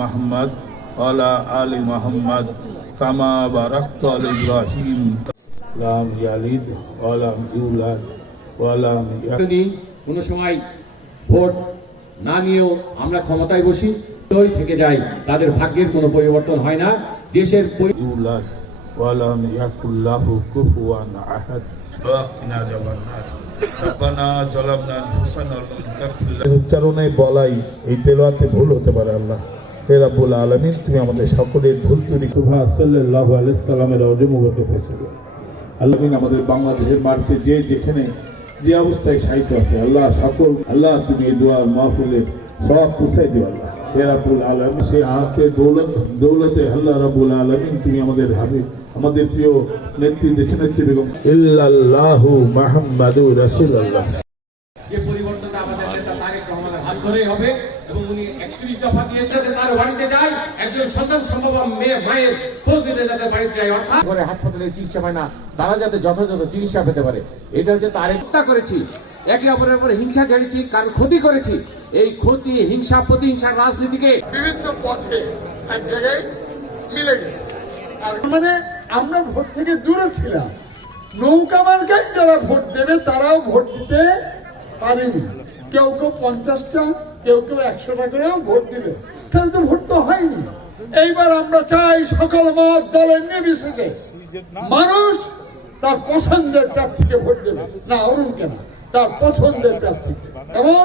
মুহাম্মদ ওয়ালা আলি মুহাম্মদ কামা বারাকতা আলা ইব্রাহিম লাম ইয়ালিদ ওয়া লাম ইউলাদ ওয়া লাম কোনো সময় ভোট না নিয়েও আমরা ক্ষমতায় বসি থেকে যাই, তাদের ভাগ্যের কোনো পরিবর্তন হয় না। দেশের ইউলাদ ওয়া লাম ইয়াকুল্লাহু কুফুয়ান আহাদ ওয়াকিনা যাবান্নার রব্বানা যালামনা আনফুসানা ওয়া লাম তাগফির লানা উচ্চারণে বলাই এই তেলাওয়াতে ভুল হতে পারে। আল্লাহ হে রাব্বুল আলামিন, তুমি আমাদের সকলের ভুল ত্রুটি সাল্লাল্লাহু আলাইহি সাল্লামের রওজা মুবারকে ফেসল আল্লাহ আমাদের বাংলাদেশের মাটিতে যে যেখানে যে অবস্থায় সাহিত্য আছে আল্লাহ সকল আল্লাহ তুমি এই দোয়ার মাহফিলে সব পৌঁছাই দিও আল্লাহ হে রাব্বুল আলামিন। সেই আয়াতে দৌলতে আল্লাহ রাব্বুল আলামিন তুমি আমাদের হাবিব আমাদের প্রিয় নেত্রী দেশনেত্রী বেগম ইল্লাল্লাহু মুহাম্মাদুর রাসূলুল্লাহ যে পরিবর্তনটা আমাদের নেতা তারেক রহমানের হাত ধরেই হবে এবং উনি 31 দফা দিয়েছেন যে তার বাড়িতে যায় একজন সন্তান সম্ভব মায়ের খোঁজ দিতে যাতে বাড়িতে যায়, অর্থাৎ ঘরে হাসপাতালে চিকিৎসা পায় না তারা যাতে যথাযথ চিকিৎসা পেতে পারে। এটা হচ্ছে তারেক হত্যা করেছি, একে অপরের উপর হিংসা ঝাড়িয়েছি, কারণ ক্ষতি করেছি। এই ক্ষতি হিংসা প্রতিহিংসার রাজনীতিকে বিভিন্ন পথে এক জায়গায় মিলে গেছে। আর মানে আমরা ভোট থেকে দূরে ছিলাম, নৌকা মার্কায় যারা ভোট দেবে তারাও ভোট দিতে পারেনি। কেউ কেউ 50টা, কেউ কেউ 100টা করেও ভোট দিবে, তাহলে তো ভোট তো হয়নি। এইবার আমরা চাই সকল মত দলের নির্বিশেষে মানুষ তার পছন্দের প্রার্থীকে ভোট দেবে, না অরুণকে না, তার পছন্দের প্রার্থীকে। এবং